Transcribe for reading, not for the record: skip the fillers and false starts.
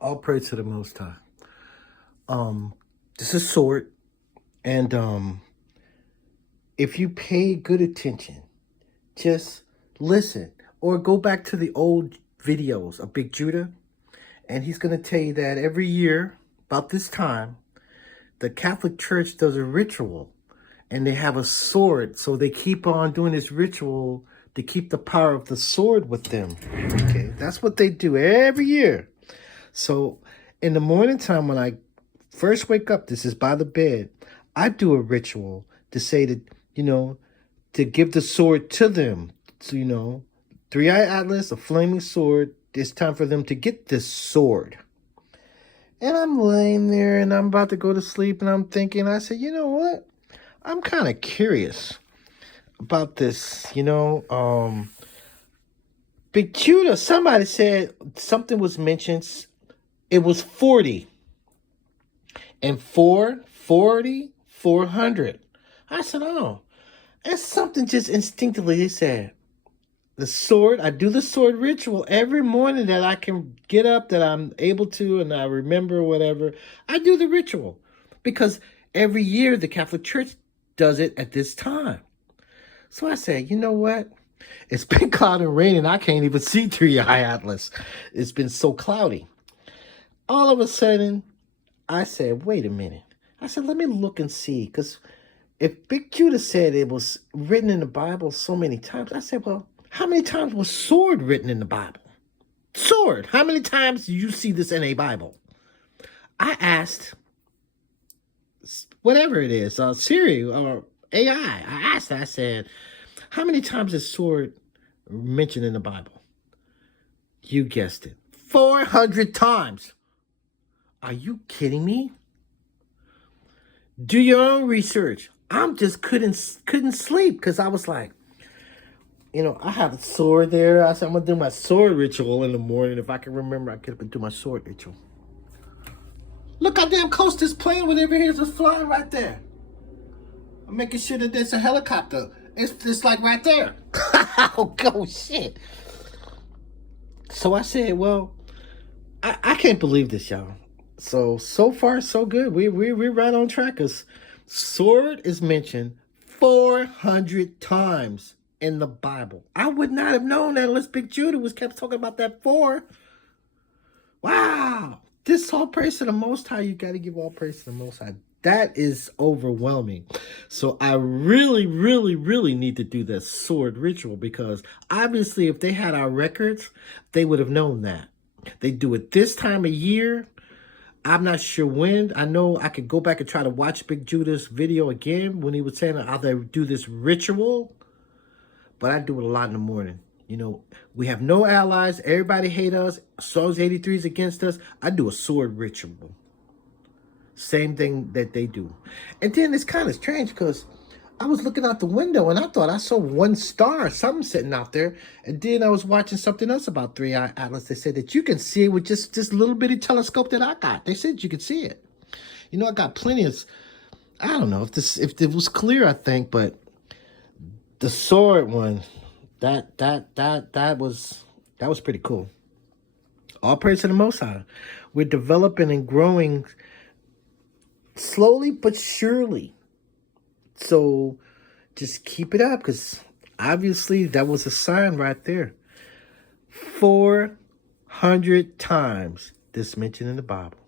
All praise to the Most High. Um, this is sword, and if you pay good attention, just listen or go back to the old videos of Big Judah, and he's gonna tell you that every year about this time, the Catholic Church does a ritual, and they have a sword, so they keep on doing this ritual to keep the power of the sword with them. Okay, that's what they do every year. So in the morning time when I first wake up, this is by the bed, I do a ritual to say that, to give the sword to them. So, Three-Eye Atlas, a flaming sword. It's time for them to get this sword. And I'm laying there and I'm about to go to sleep and I'm thinking, I said, you know what? I'm kind of curious about this, Big Judah, somebody said something was mentioned. It was 40. And 440, 400. I said, oh, it's something just instinctively. They said, the sword, I do the sword ritual every morning that I can get up, that I'm able to, and I remember whatever. I do the ritual because every year the Catholic Church does it at this time. So I said, you know what? It's been cloudy and raining. I can't even see Three-Eye Atlas. It's been so cloudy. All of a sudden, I said, wait a minute. I said, let me look and see. Because if Big Judah said it was written in the Bible so many times, I said, well, how many times was sword written in the Bible? Sword. How many times do you see this in a Bible? I asked, whatever it is, Siri or AI. I asked, I said, how many times is sword mentioned in the Bible? You guessed it. 400 times. Are you kidding me? Do your own research. I'm just couldn't sleep because I was like, I have a sword there. I said I'm gonna do my sword ritual in the morning. If I can remember, I could do my sword ritual. Look how damn close this plane, whatever it is, was flying right there. I'm making sure that there's a helicopter. It's just like right there. Oh shit. So I said, well, I can't believe this, y'all. So far, so good. We're right on track. Cause sword is mentioned 400 times in the Bible. I would not have known that unless Big Judah was kept talking about that 4. Wow. This all praise to the Most High. You got to give all praise to the Most High. That is overwhelming. So I really, really, really need to do that sword ritual because obviously if they had our records, they would have known that. They do it this time of year. I'm not sure when. I know I could go back and try to watch Big Judah's video again when he was saying how they do this ritual. But I do it a lot in the morning. We have no allies. Everybody hate us. Psalms 83 is against us. I do a sword ritual. Same thing that they do. And then it's kind of strange because I was looking out the window and I thought I saw one star, something sitting out there. And then I was watching something else about Three-Eye Atlas. They said that you can see it with just this little bitty telescope that I got. They said you could see it. I got plenty of, I don't know if it was clear, I think, but the sword one, that was pretty cool. All praise to the Most High. We're developing and growing slowly but surely. So just keep it up because obviously that was a sign right there. 400 times this mentioned in the Bible.